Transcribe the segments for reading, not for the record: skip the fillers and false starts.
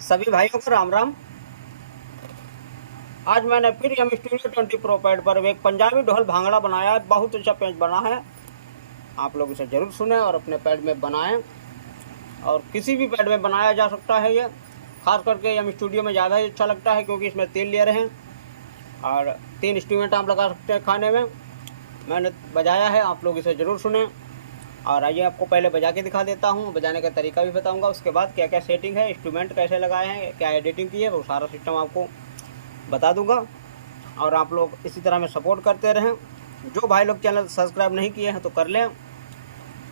सभी भाइयों को राम राम। आज मैंने फिर एम स्टूडियो 20 प्रो पैड पर एक पंजाबी ढोल भांगड़ा बनाया है। बहुत अच्छा पेज बना है। आप लोग इसे जरूर सुने और अपने पैड में बनाएं। और किसी भी पैड में बनाया जा सकता है। ये खास करके एम स्टूडियो में ज़्यादा ही अच्छा लगता है क्योंकि इसमें 3 लेयर हैं और 3 इंस्ट्रूमेंट आप लगा सकते हैं। खाने में मैंने बजाया है, आप लोग इसे ज़रूर सुने। और आइए आपको पहले बजा के दिखा देता हूँ, बजाने का तरीका भी बताऊँगा। उसके बाद क्या क्या सेटिंग है, इंस्ट्रूमेंट कैसे लगाए हैं, क्या एडिटिंग की है, वो सारा सिस्टम आपको बता दूंगा। और आप लोग इसी तरह में सपोर्ट करते रहें। जो भाई लोग चैनल सब्सक्राइब नहीं किए हैं तो कर लें,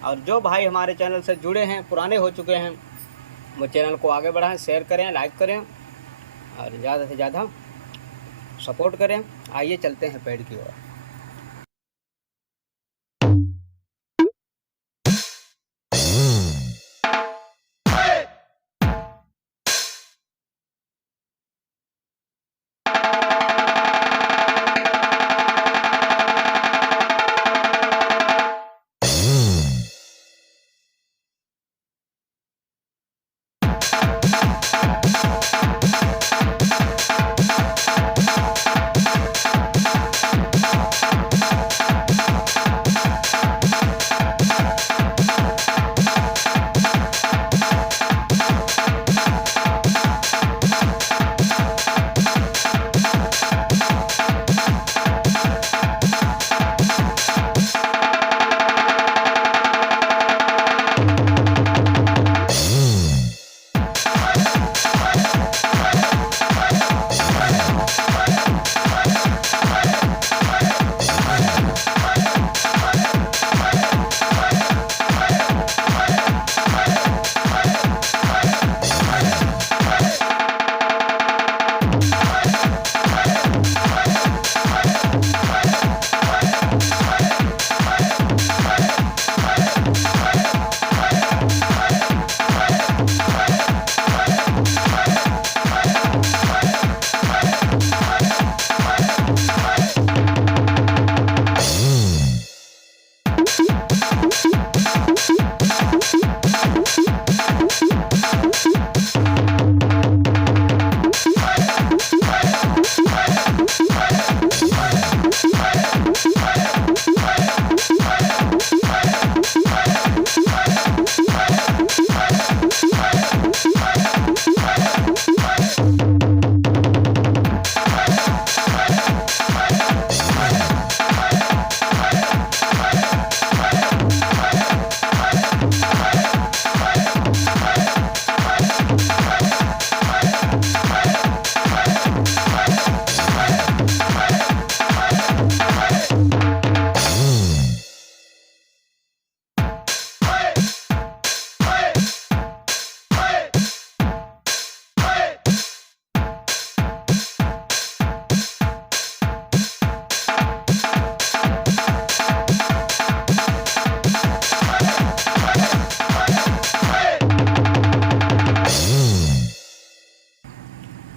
और जो भाई हमारे चैनल से जुड़े हैं, पुराने हो चुके हैं, वो चैनल को आगे बढ़ाएं, शेयर करें, लाइक करें और ज़्यादा से ज़्यादा सपोर्ट करें। आइए चलते हैं पैड की ओर।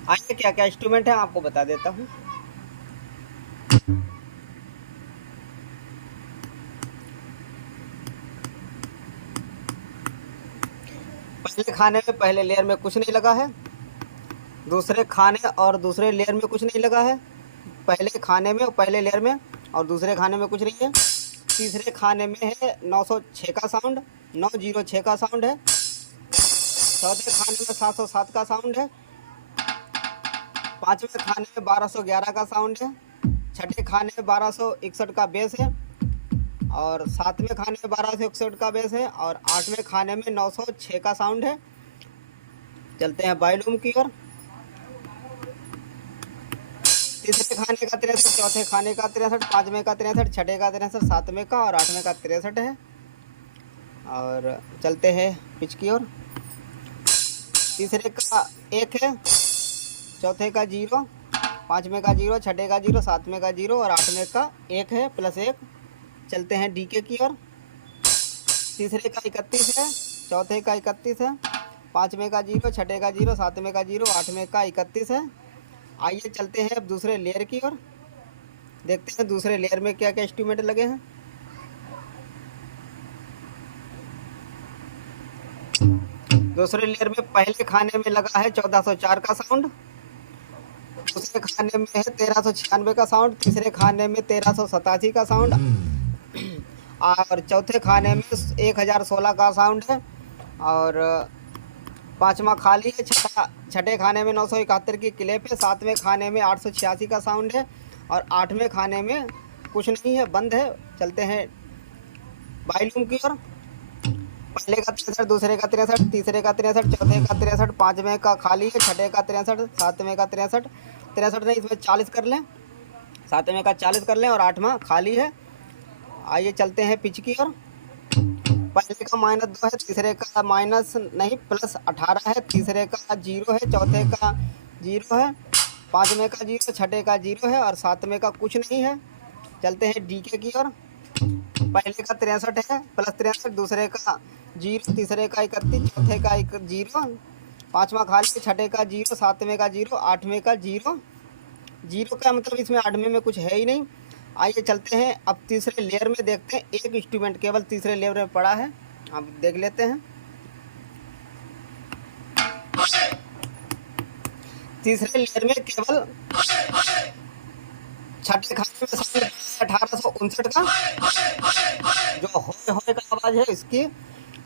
आइए क्या क्या इंस्ट्रूमेंट है आपको बता देता हूँ। पहले खाने में पहले लेयर में कुछ नहीं लगा है, दूसरे खाने और दूसरे लेयर में कुछ नहीं लगा है। पहले खाने में और पहले लेयर में और दूसरे खाने में कुछ नहीं है। तीसरे खाने में है 906 का साउंड, 906 का साउंड है। चौथे खाने में 707 का साउंड है। पांचवें खाने में 1211 का साउंड है। छठे खाने में 1261 का बेस है और सातवें खाने में 1261 का बेस है और आठवें खाने में 906 का साउंड है। चलते हैं वॉल्यूम की ओर। तीसरे खाने का 63, चौथे खाने का 63, पांचवें का 63, छठे का 63, सातवें का और आठवें का 63 है। और चलते हैं पिच की ओर। तीसरे का 1 है, चौथे का 0, पांचवें का 0, छठे का 0, सातवें का 0 और आठवें का 1 है +1। चलते हैं डीके की ओर। तीसरे का 31 है, चौथे का 31 है, पांचवें का 0, छठे का 0, सातवें का 0, आठवें का 31 है। आइए चलते हैं अब दूसरे लेयर की ओर, देखते हैं दूसरे लेयर में क्या क्या इंस्ट्रूमेंट लगे हैं। दूसरे लेयर में पहले खाने में लगा है 1404 का साउंड, दूसरे खाने में है 1396 का साउंड, तीसरे खाने में 1387 का साउंड और चौथे खाने में 1016 का साउंड है और पांचवा खाली है। छठे खाने में 971 की क्लिप है, सातवें खाने में 886 का साउंड है और आठवें खाने में कुछ नहीं है, बंद है। चलते हैं वॉल्यूम की ओर। पहले का 63, दूसरे का 63, तीसरे का 63, चौथे का 63, पाँचवें का खाली है, छठे का 63, सातवें का 63, 63 नहीं इसमें 40 कर लें, सातवें का 40 कर लें और आठवां खाली है। आइए चलते हैं पिच की ओर। पहले का -2 है, तीसरे का माइनस नहीं +18 है, तीसरे का 0 है, चौथे का 0 है, पाँचवें का 0, छठे का 0 है और सातवें का कुछ नहीं है। चलते हैं डीके की ओर। पहले का 63 है +63, दूसरे का 0, तीसरे का 31, चौथे का 0, पाँचवा खाली, छठे का 0, सातवें का 0, आठवें का 0। 0 का मतलब इसमें आठवें में कुछ है ही नहीं। आइए चलते हैं अब तीसरे लेयर में, देखते हैं एक इंस्ट्रूमेंट केवल तीसरे लेयर में पड़ा है, अब देख लेते हैं। तीसरे लेयर में केवल छठे खाने में साउंड 1859 का, जो होए का आवाज है इसकी,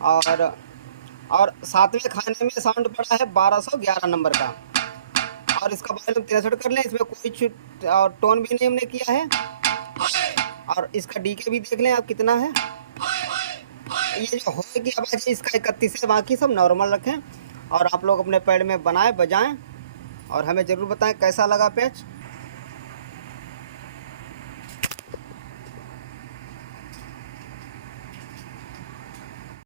और सातवें खाने में साउंड पड़ा है 1211 नंबर का और इसका वॉल्यूम 63 कर लें। इसमें कोई टोन भी नहीं हमने किया है और इसका डीके भी देख लें आप कितना है। ये जो होए की आवाज है इसका 31 है, बाकी सब नॉर्मल रखें और आप लोग अपने पैड में बनाएं बजाएं और हमें ज़रूर बताएं कैसा लगा पैच।